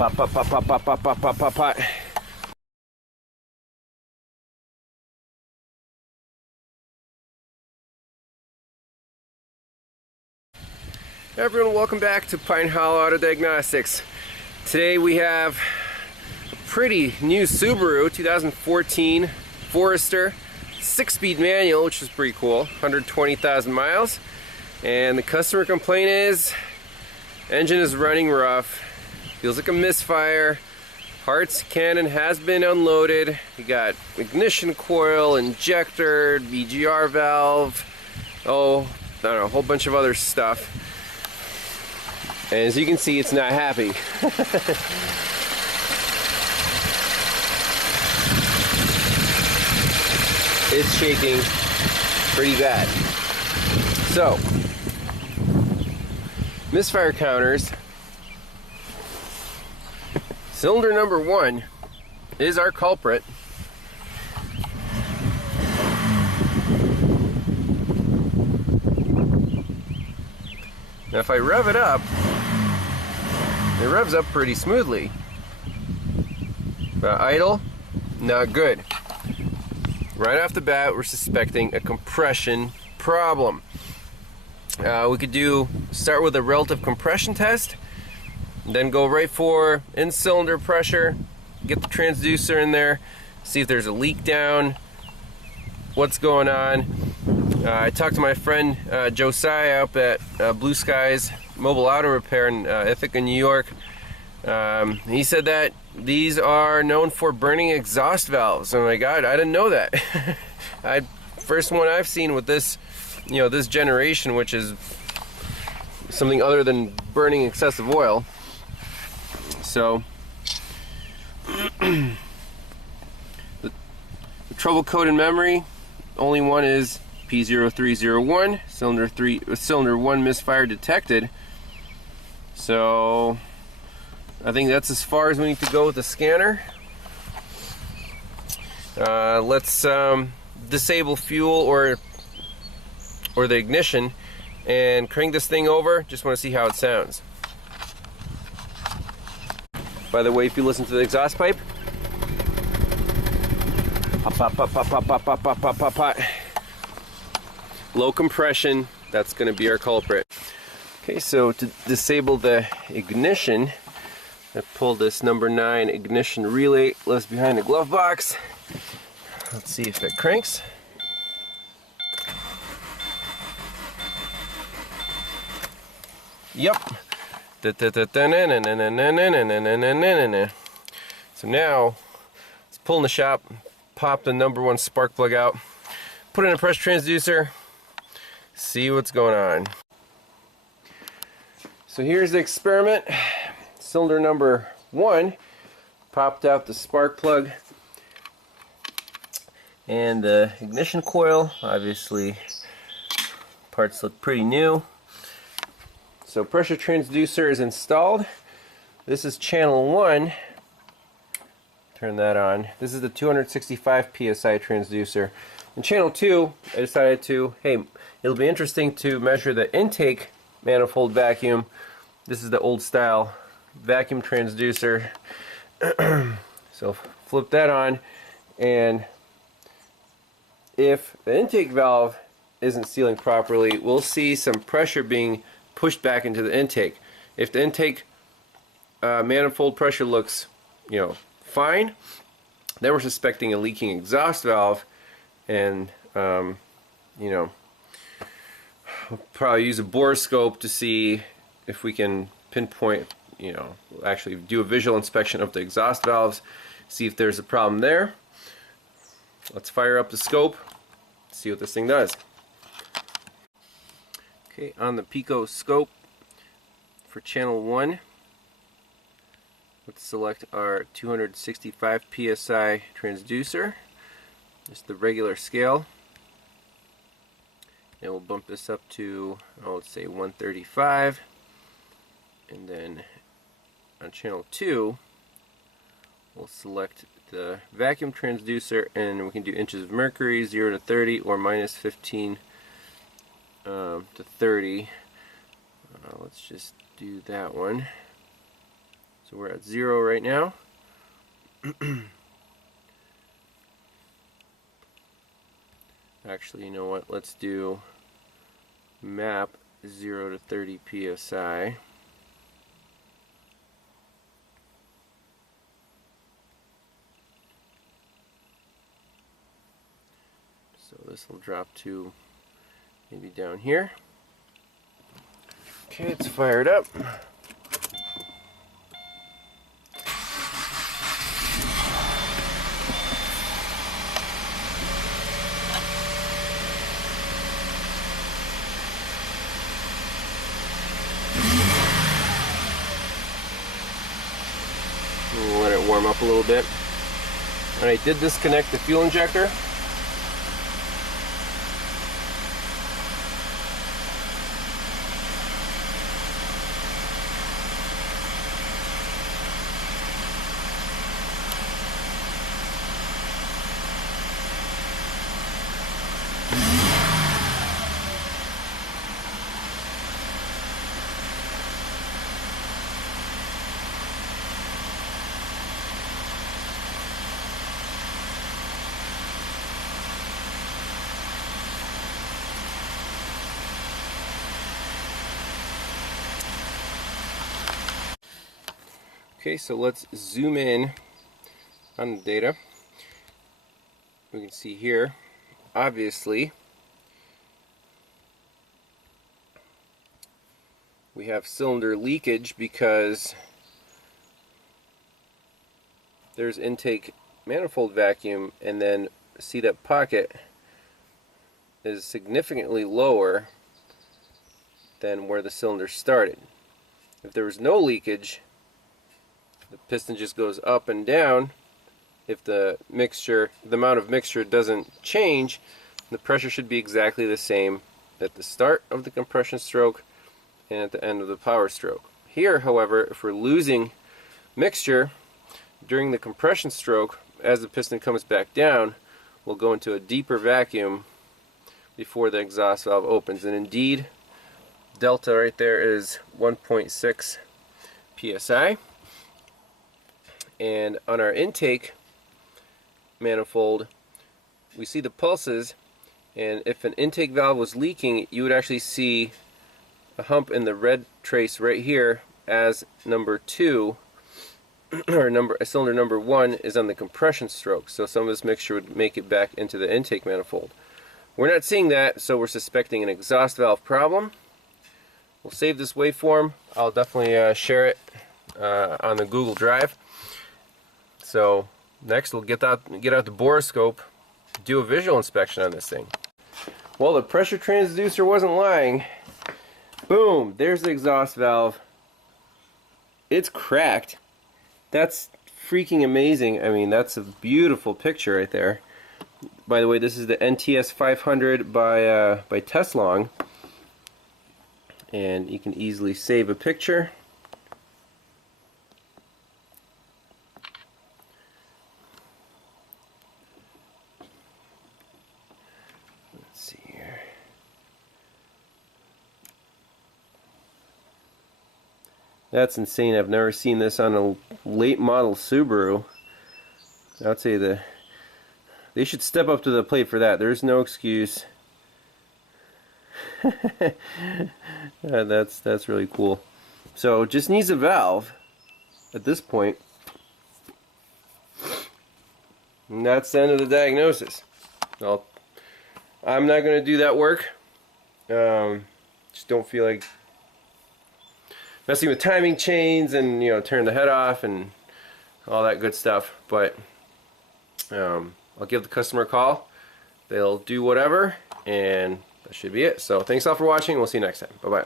Pop, pop, pop, pop, pop, pop, pop, pop, pop, pop. Hey everyone, welcome back to Pine Hollow Auto Diagnostics. Today we have a pretty new Subaru 2014 Forester 6-speed manual, which is pretty cool, 120,000 miles. And the customer complaint is engine is running rough, feels like a misfire, parts can and has been unloaded. You got ignition coil, injector, BGR valve, I don't know, a whole bunch of other stuff. And as you can see, it's not happy. It's shaking pretty bad. So, misfire counters. Cylinder number 1 is our culprit. Now if I rev it up, it revs up pretty smoothly. But idle, not good. Right off the bat, we're suspecting a compression problem. We could start with a relative compression test, then go right for in-cylinder pressure, get the transducer in there, see if there's a leak down, what's going on. I talked to my friend Josiah up at Blue Skies Mobile Auto Repair in Ithaca, New York. He said that these are known for burning exhaust valves. Oh my God, I didn't know that. First one I've seen with this, this generation, which is something other than burning excessive oil. So the trouble code in memory, only one is P0301, cylinder 1 misfire detected. So I think that's as far as we need to go with the scanner. Let's disable fuel or the ignition and crank this thing over. Just want to see how it sounds. By the way, if you listen to the exhaust pipe, pop, pop, pop, pop, pop, pop, pop, pop, pop, pop, pop. Low compression, that's going to be our culprit. Okay, so to disable the ignition, I pulled this number 9 ignition relay left behind the glove box. Let's see if it cranks. Yep. So now, let's pull in the shop, pop the number 1 spark plug out, put in a pressure transducer, see what's going on. So here's the experiment. Cylinder number 1 popped out the spark plug and the ignition coil. Obviously, parts look pretty new. So pressure transducer is installed. This is channel 1. Turn that on. This is the 265 PSI transducer. In channel 2, I decided hey, it'll be interesting to measure the intake manifold vacuum. This is the old style vacuum transducer. So flip that on, and if the intake valve isn't sealing properly, we'll see some pressure being pushed back into the intake. If the intake manifold pressure looks, fine, then we're suspecting a leaking exhaust valve, and we'll probably use a borescope to see if we can pinpoint, actually do a visual inspection of the exhaust valves, see if there's a problem there. Let's fire up the scope, see what this thing does. Okay, on the Picoscope for channel 1, let's select our 265 PSI transducer, just the regular scale, and we'll bump this up to, let's say 135, and then on channel 2 we'll select the vacuum transducer, and we can do inches of mercury, 0 to 30 or minus 15 to 30. Let's just do that one. So we're at 0 right now. Actually, you know what? Let's do map 0 to 30 psi. So this will drop to maybe down here. Okay, it's fired up. We'll let it warm up a little bit. Alright, did disconnect the fuel injector. Okay, so let's zoom in on the data. We can see here, obviously, we have cylinder leakage because there's intake manifold vacuum, and then see that pocket is significantly lower than where the cylinder started. If there was no leakage, the piston just goes up and down. If the amount of mixture doesn't change, the pressure should be exactly the same at the start of the compression stroke and at the end of the power stroke. Here, however, if we're losing mixture during the compression stroke, as the piston comes back down, we'll go into a deeper vacuum before the exhaust valve opens. And indeed, delta right there is 1.6 psi. And on our intake manifold, we see the pulses, and if an intake valve was leaking, you would actually see a hump in the red trace right here as number 2, or cylinder number 1 is on the compression stroke. So some of this mixture would make it back into the intake manifold. We're not seeing that, so we're suspecting an exhaust valve problem. We'll save this waveform. I'll definitely share it on the Google Drive. So next we'll get out the boroscope, do a visual inspection on this thing. Well, the pressure transducer wasn't lying. Boom, there's the exhaust valve. It's cracked. That's freaking amazing. I mean, that's a beautiful picture right there. By the way, this is the NTS 500 by TESLONG. And you can easily save a picture. That's insane. I've never seen this on a late model Subaru. I'd say they should step up to the plate for that. There's no excuse. That's really cool. So just needs a valve at this point. And that's the end of the diagnosis. Well, I'm not going to do that work. Just don't feel like messing with timing chains and, you know, turn the head off and all that good stuff. But I'll give the customer a call. They'll do whatever, and that should be it. So thanks all for watching. We'll see you next time. Bye bye.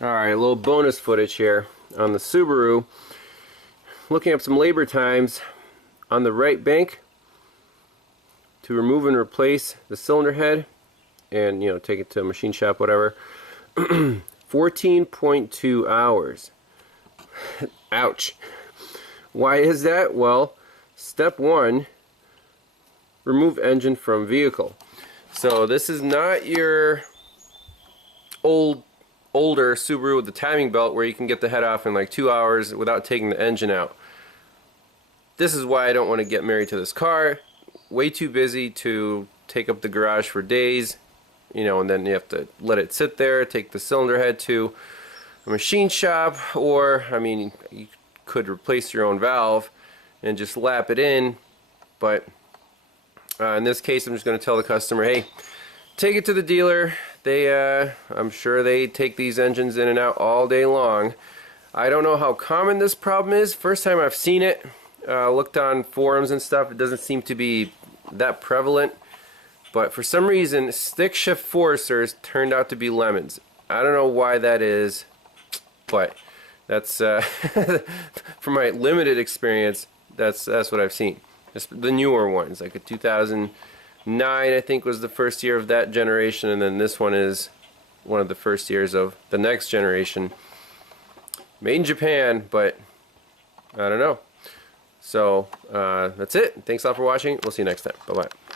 Alright, a little bonus footage here on the Subaru. Looking up some labor times on the right bank to remove and replace the cylinder head and, you know, take it to a machine shop, whatever. 14.2 hours. Ouch. Why is that? Well, step 1, remove engine from vehicle. So this is not your old older Subaru with the timing belt where you can get the head off in like 2 hours without taking the engine out. This is why I don't want to get married to this car. Way too busy to take up the garage for days, you know, and then you have to let it sit there, take the cylinder head to a machine shop, or, I mean, you could replace your own valve and just lap it in, but in this case I'm just going to tell the customer, hey, take it to the dealer. They, I'm sure they take these engines in and out all day long. I don't know how common this problem is. First time I've seen it, looked on forums and stuff, it doesn't seem to be that prevalent, but for some reason stick shift Foresters turned out to be lemons. I don't know why that is, but that's from my limited experience, that's what I've seen. Just the newer ones, like a 2009 I think was the first year of that generation, and then this one is one of the first years of the next generation. Made in Japan, but I don't know. So that's it. Thanks a lot for watching. We'll see you next time. Bye bye.